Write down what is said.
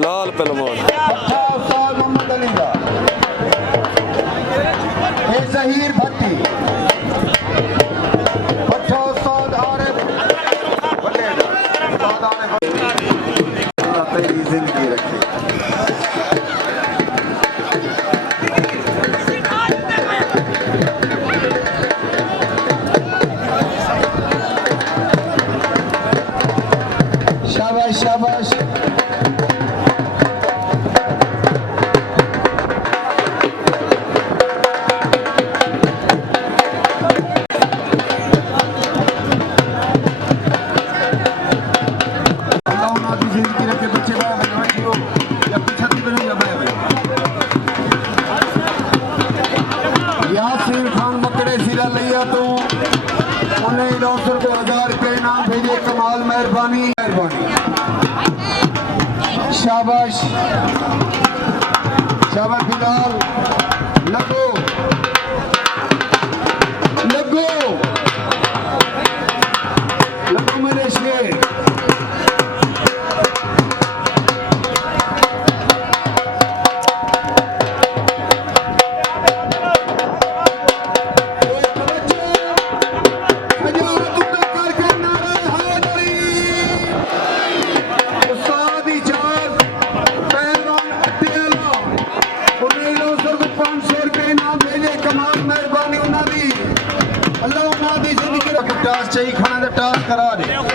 लाल पहलवान मोहम्मद अली का जहीर भट्टी जिंदगी रखी। शाबाश शाबाश तो उन्हें 900 रुपये इनाम भेजे। कमाल मेहरबानी मेहरबानी। शाबाश शाबाश बिलाल लगो लगो लगो मेरे शेर। टास चाहिए खाना टास करा दे।